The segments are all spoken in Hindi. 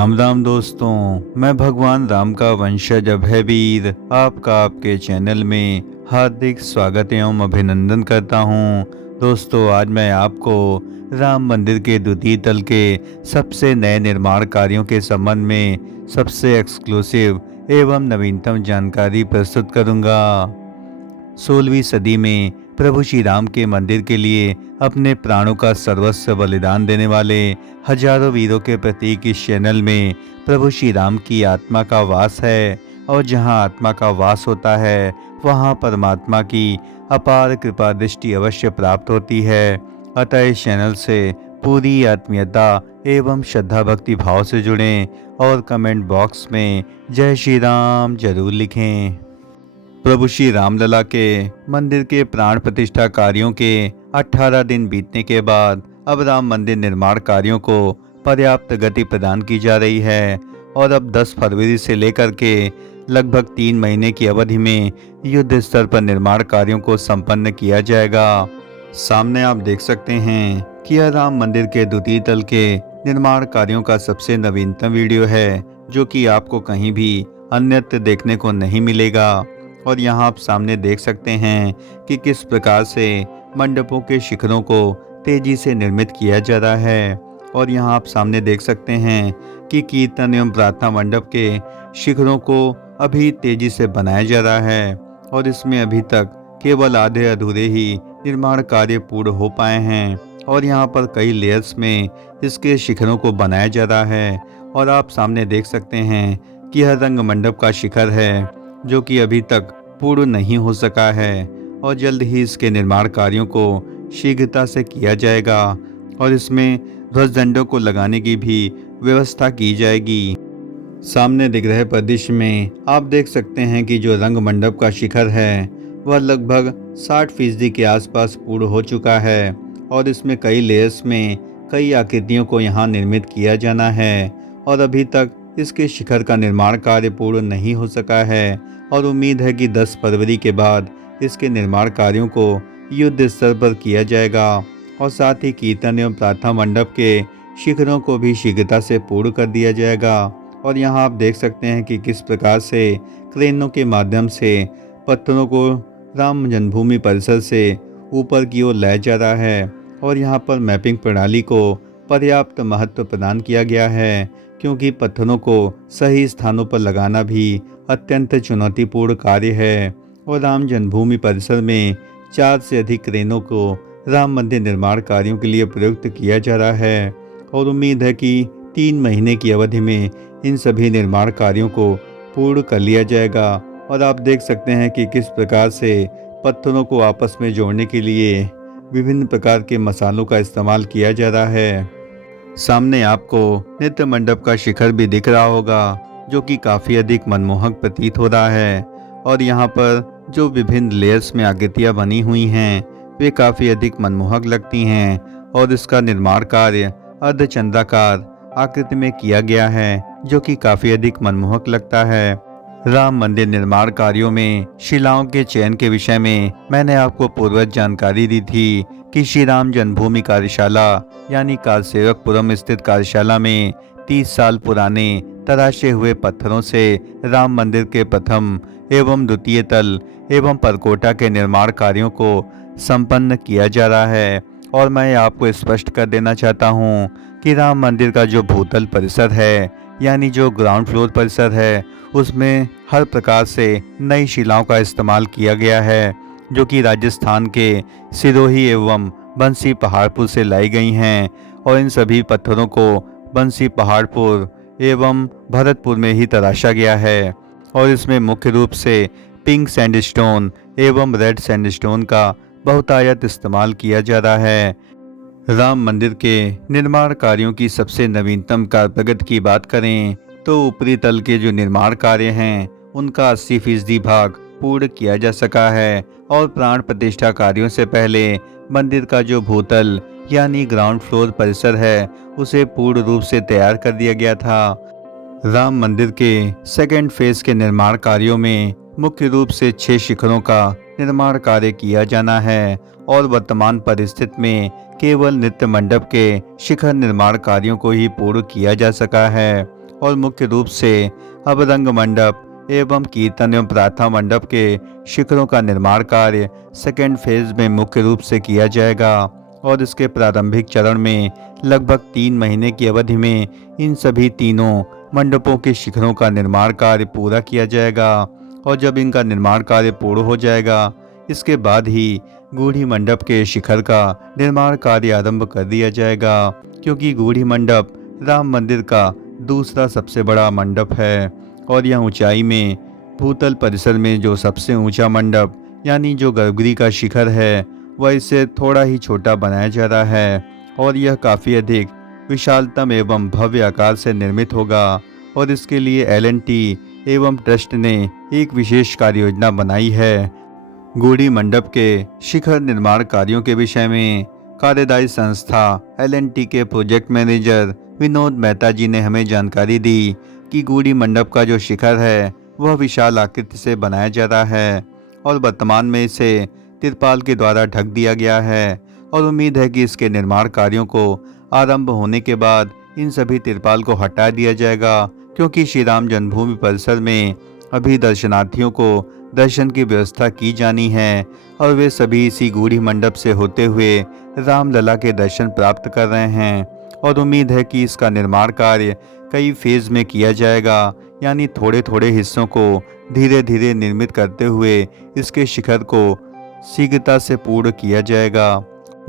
राम राम दोस्तों, मैं भगवान राम का वंशज अभयवीर आपका आपके चैनल में हार्दिक स्वागत एवं अभिनंदन करता हूं। दोस्तों, आज मैं आपको राम मंदिर के द्वितीय तल के सबसे नए निर्माण कार्यों के संबंध में सबसे एक्सक्लूसिव एवं नवीनतम जानकारी प्रस्तुत करूंगा। 16वीं सदी में प्रभु श्री राम के मंदिर के लिए अपने प्राणों का सर्वस्व बलिदान देने वाले हजारों वीरों के प्रतीक इस चैनल में प्रभु श्री राम की आत्मा का वास है, और जहां आत्मा का वास होता है वहां परमात्मा की अपार कृपा दृष्टि अवश्य प्राप्त होती है। अतः इस चैनल से पूरी आत्मीयता एवं श्रद्धा भक्ति भाव से जुड़ें और कमेंट बॉक्स में जय श्री राम जरूर लिखें। प्रभु श्री रामलला के मंदिर के प्राण प्रतिष्ठा कार्यों के 18 दिन बीतने के बाद अब राम मंदिर निर्माण कार्यों को पर्याप्त गति प्रदान की जा रही है, और अब 10 फरवरी से लेकर के लगभग 3 महीने की अवधि में युद्ध स्तर पर निर्माण कार्यों को संपन्न किया जाएगा। सामने आप देख सकते हैं कि यह राम मंदिर के द्वितीय तल के निर्माण कार्यों का सबसे नवीनतम वीडियो है, जो कि आपको कहीं भी अन्यत्र देखने को नहीं मिलेगा। और यहाँ आप सामने देख सकते हैं कि किस प्रकार से मंडपों के शिखरों को तेजी से निर्मित किया जा रहा है। और यहाँ आप सामने देख सकते हैं कि कीर्तन एवं प्रार्थना मंडप के शिखरों को अभी तेजी से बनाया जा रहा है, और इसमें अभी तक केवल आधे अधूरे ही निर्माण कार्य पूर्ण हो पाए हैं। और यहाँ पर कई लेयर्स में इसके शिखरों को बनाया जा रहा है। और आप सामने देख सकते हैं कि यह रंग मंडप का शिखर है, जो कि अभी तक पूर्ण नहीं हो सका है, और जल्द ही इसके निर्माण कार्यों को शीघ्रता से किया जाएगा, और इसमें ध्वज दंडों को लगाने की भी व्यवस्था की जाएगी। सामने दिख रहे परिदृश्य में आप देख सकते हैं कि जो रंग मंडप का शिखर है वह लगभग 60% के आसपास पूर्ण हो चुका है, और इसमें कई लेयर्स में कई आकृतियों को यहाँ निर्मित किया जाना है, और अभी तक इसके शिखर का निर्माण कार्य पूर्ण नहीं हो सका है। और उम्मीद है कि 10 फरवरी के बाद इसके निर्माण कार्यों को युद्ध स्तर पर किया जाएगा, और साथ ही कीर्तन एवं प्रार्थना मंडप के शिखरों को भी शीघ्रता से पूर्ण कर दिया जाएगा। और यहाँ आप देख सकते हैं कि किस प्रकार से क्रेनों के माध्यम से पत्थरों को राम जन्मभूमि परिसर से ऊपर की ओर लाया जा रहा है। और यहाँ पर मैपिंग प्रणाली को पर्याप्त महत्व प्रदान किया गया है, क्योंकि पत्थरों को सही स्थानों पर लगाना भी अत्यंत चुनौतीपूर्ण कार्य है। और राम जन्मभूमि परिसर में 4 से अधिक क्रेनों को राम मंदिर निर्माण कार्यों के लिए प्रयुक्त किया जा रहा है, और उम्मीद है कि 3 महीने की अवधि में इन सभी निर्माण कार्यों को पूर्ण कर लिया जाएगा। और आप देख सकते हैं कि किस प्रकार से पत्थरों को आपस में जोड़ने के लिए विभिन्न प्रकार के मसालों का इस्तेमाल किया जा रहा है। सामने आपको नृत्य मंडप का शिखर भी दिख रहा होगा, जो कि काफ़ी अधिक मनमोहक प्रतीत हो रहा है। और यहाँ पर जो विभिन्न लेयर्स में आकृतियाँ बनी हुई हैं वे काफ़ी अधिक मनमोहक लगती हैं, और इसका निर्माण कार्य अर्धचंद्राकार आकृति में किया गया है, जो कि काफ़ी अधिक मनमोहक लगता है। राम मंदिर निर्माण कार्यों में शिलाओं के चयन के विषय में मैंने आपको पूर्वज जानकारी दी थी कि श्री राम जन्मभूमि कार्यशाला यानी कारसेवकपुरम स्थित कार्यशाला में 30 साल पुराने तराशे हुए पत्थरों से राम मंदिर के प्रथम एवं द्वितीय तल एवं परकोटा के निर्माण कार्यों को संपन्न किया जा रहा है। और मैं आपको स्पष्ट कर देना चाहता हूँ कि राम मंदिर का जो भूतल परिसर है, यानी जो ग्राउंड फ्लोर परिसर है, उसमें हर प्रकार से नई शिलाओं का इस्तेमाल किया गया है, जो कि राजस्थान के सिरोही एवं बंसी पहाड़पुर से लाई गई हैं। और इन सभी पत्थरों को बंसी पहाड़पुर एवं भरतपुर में ही तराशा गया है, और इसमें मुख्य रूप से पिंक सैंडस्टोन एवं रेड सैंडस्टोन का बहुतायत इस्तेमाल किया जा रहा है। राम मंदिर के निर्माण कार्यों की सबसे नवीनतम प्रगति की बात करें तो ऊपरी तल के जो निर्माण कार्य हैं उनका 80% भाग पूर्ण किया जा सका है, और प्राण प्रतिष्ठा कार्यों से पहले मंदिर का जो भूतल यानी ग्राउंड फ्लोर परिसर है उसे पूर्ण रूप से तैयार कर दिया गया था। राम मंदिर के सेकेंड फेज के निर्माण कार्यों में मुख्य रूप से 6 शिखरों का निर्माण कार्य किया जाना है, और वर्तमान परिस्थिति में केवल नृत्य मंडप के शिखर निर्माण कार्यों को ही पूर्ण किया जा सका है। और मुख्य रूप से अब रंग मंडप एवं कीर्तन एवं प्रार्थना मंडप के शिखरों का निर्माण कार्य सेकेंड फेज में मुख्य रूप से किया जाएगा और इसके प्रारंभिक चरण में लगभग 3 महीने की अवधि में इन सभी तीनों मंडपों के शिखरों का निर्माण कार्य पूरा किया जाएगा। और जब इनका निर्माण कार्य पूर्ण हो जाएगा, इसके बाद ही गूढ़ी मंडप के शिखर का निर्माण कार्य आरंभ कर दिया जाएगा, क्योंकि गूढ़ी मंडप राम मंदिर का दूसरा सबसे बड़ा मंडप है और यह ऊंचाई में भूतल परिसर में जो सबसे ऊंचा मंडप यानी जो गर्भगृह का शिखर है वह इससे थोड़ा ही छोटा बनाया जा रहा है और यह काफ़ी अधिक विशालतम एवं भव्य आकार से निर्मित होगा। और इसके लिए एल&टी एवं ट्रस्ट ने एक विशेष कार्य योजना बनाई है। गूढ़ी मंडप के शिखर निर्माण कार्यों के विषय में कार्यदायी संस्था एल&टी के प्रोजेक्ट मैनेजर विनोद मेहता जी ने हमें जानकारी दी कि गूढ़ी मंडप का जो शिखर है वह विशाल आकृति से बनाया जा रहा है और वर्तमान में इसे तिरपाल के द्वारा ढक दिया गया है और उम्मीद है कि इसके निर्माण कार्यों को आरंभ होने के बाद इन सभी तिरपाल को हटा दिया जाएगा, क्योंकि श्री राम जन्मभूमि परिसर में अभी दर्शनार्थियों को दर्शन की व्यवस्था की जानी है और वे सभी इसी गूढ़ी मंडप से होते हुए रामलला के दर्शन प्राप्त कर रहे हैं। और उम्मीद है कि इसका निर्माण कार्य कई फेज में किया जाएगा, यानी थोड़े थोड़े हिस्सों को धीरे धीरे निर्मित करते हुए इसके शिखर को शीघ्रता से पूर्ण किया जाएगा।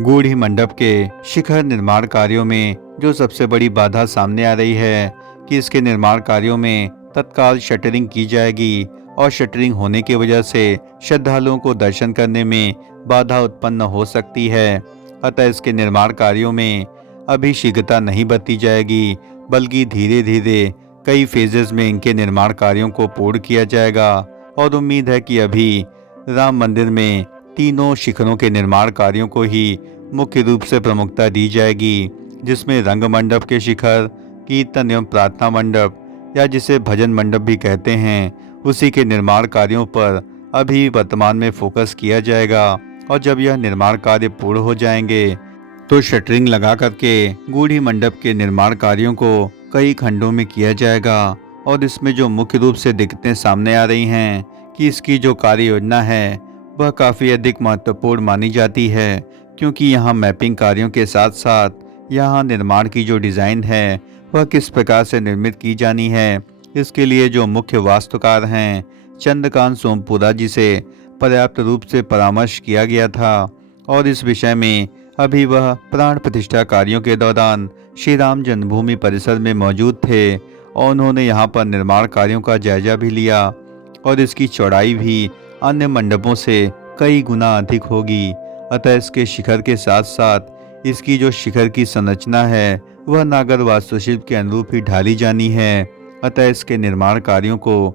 गूढ़ी मंडप के शिखर निर्माण कार्यों में जो सबसे बड़ी बाधा सामने आ रही है कि इसके निर्माण कार्यों में तत्काल शटरिंग की जाएगी और शटरिंग होने की वजह से श्रद्धालुओं को दर्शन करने में बाधा उत्पन्न हो सकती है। अतः इसके निर्माण कार्यों में अभी शीघ्रता नहीं बरती जाएगी, बल्कि धीरे धीरे कई फेजेस में इनके निर्माण कार्यों को पूर्ण किया जाएगा। और उम्मीद है कि अभी राम मंदिर में तीनों शिखरों के निर्माण कार्यों को ही मुख्य रूप से प्रमुखता दी जाएगी, जिसमें रंग मंडप के शिखर, कीर्तन एवं प्रार्थना मंडप या जिसे भजन मंडप भी कहते हैं, उसी के निर्माण कार्यों पर अभी वर्तमान में फोकस किया जाएगा। और जब यह निर्माण कार्य पूर्ण हो जाएंगे तो शटरिंग लगा करके गूढ़ी मंडप के निर्माण कार्यों को कई खंडों में किया जाएगा। और इसमें जो मुख्य रूप से दिक्कतें सामने आ रही हैं कि इसकी जो कार्य योजना है वह काफ़ी अधिक महत्वपूर्ण मानी जाती है, क्योंकि यहाँ मैपिंग कार्यों के साथ साथ यहाँ निर्माण की जो डिज़ाइन है वह किस प्रकार से निर्मित की जानी है, इसके लिए जो मुख्य वास्तुकार हैं चंद्रकांत सोमपुरा जी से पर्याप्त रूप से परामर्श किया गया था। और इस विषय में अभी वह प्राण प्रतिष्ठा कार्यों के दौरान श्री राम जन्मभूमि परिसर में मौजूद थे और उन्होंने यहाँ पर निर्माण कार्यों का जायजा भी लिया। और इसकी चौड़ाई भी अन्य मंडपों से कई गुना अधिक होगी। अतः इसके शिखर के साथ साथ इसकी जो शिखर की संरचना है वह नागर वास्तुशिल्प के अनुरूप ही ढाली जानी है। अतः इसके निर्माण कार्यों को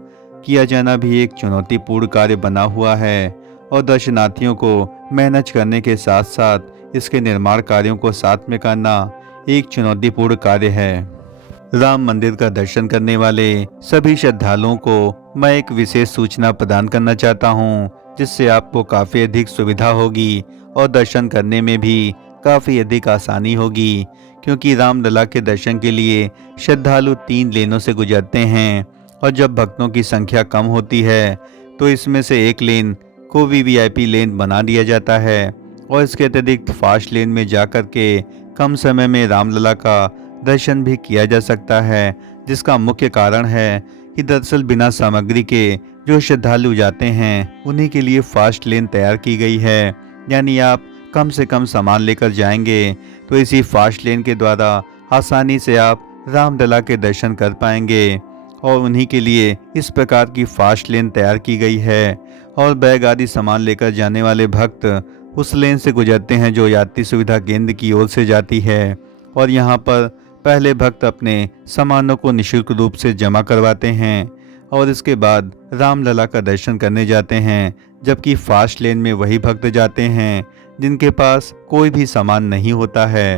किया जाना भी एक चुनौतीपूर्ण कार्य बना हुआ है और दर्शनार्थियों को मेहनत करने के साथ साथ इसके निर्माण कार्यों को साथ में करना एक चुनौतीपूर्ण कार्य है। राम मंदिर का दर्शन करने वाले सभी श्रद्धालुओं को मैं एक विशेष सूचना प्रदान करना चाहता हूं, जिससे आपको काफ़ी अधिक सुविधा होगी और दर्शन करने में भी काफ़ी अधिक आसानी होगी, क्योंकि रामलला के दर्शन के लिए श्रद्धालु 3 लेनों से गुजरते हैं। और जब भक्तों की संख्या कम होती है तो इसमें से एक लेन को वीवीआईपी लेन बना दिया जाता है और इसके अतिरिक्त फास्ट लेन में जाकर के कम समय में रामलला का दर्शन भी किया जा सकता है, जिसका मुख्य कारण है कि दरअसल बिना सामग्री के जो श्रद्धालु जाते हैं उन्हीं के लिए फास्ट लेन तैयार की गई है। यानी आप कम से कम सामान लेकर जाएंगे तो इसी फास्ट लेन के द्वारा आसानी से आप रामलला के दर्शन कर पाएंगे और उन्हीं के लिए इस प्रकार की फास्ट लेन तैयार की गई है। और बैग आदि सामान लेकर जाने वाले भक्त उस लेन से गुजरते हैं जो यात्री सुविधा केंद्र की ओर से जाती है और यहाँ पर पहले भक्त अपने सामानों को निःशुल्क रूप से जमा करवाते हैं और इसके बाद रामलला का दर्शन करने जाते हैं, जबकि फास्ट लेन में वही भक्त जाते हैं जिनके पास कोई भी सामान नहीं होता है।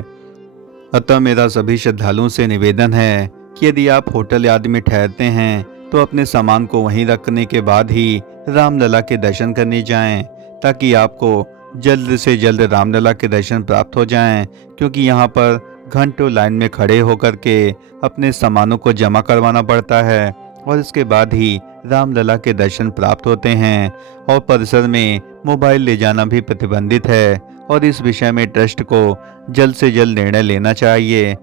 अतः मेरा सभी श्रद्धालुओं से निवेदन है कि यदि आप होटल आदि में ठहरते हैं तो अपने सामान को वहीं रखने के बाद ही रामलला के दर्शन करने जाएं, ताकि आपको जल्द से जल्द रामलला के दर्शन प्राप्त हो जाएं, क्योंकि यहाँ पर घंटों लाइन में खड़े होकर के अपने सामानों को जमा करवाना पड़ता है और इसके बाद ही रामलला के दर्शन प्राप्त होते हैं। और परिसर में मोबाइल ले जाना भी प्रतिबंधित है और इस विषय में ट्रस्ट को जल्द से जल्द निर्णय लेना चाहिए।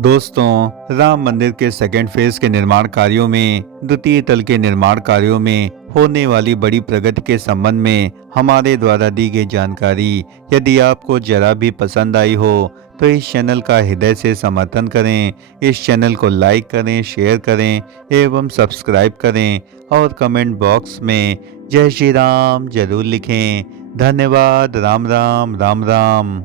दोस्तों, राम मंदिर के सेकेंड फेज के निर्माण कार्यों में द्वितीय तल के निर्माण कार्यों में होने वाली बड़ी प्रगति के संबंध में हमारे द्वारा दी गई जानकारी यदि आपको जरा भी पसंद आई हो तो इस चैनल का हृदय से समर्थन करें। इस चैनल को लाइक करें, शेयर करें एवं सब्सक्राइब करें और कमेंट बॉक्स में जय श्री राम जरूर लिखें। धन्यवाद। राम राम राम राम।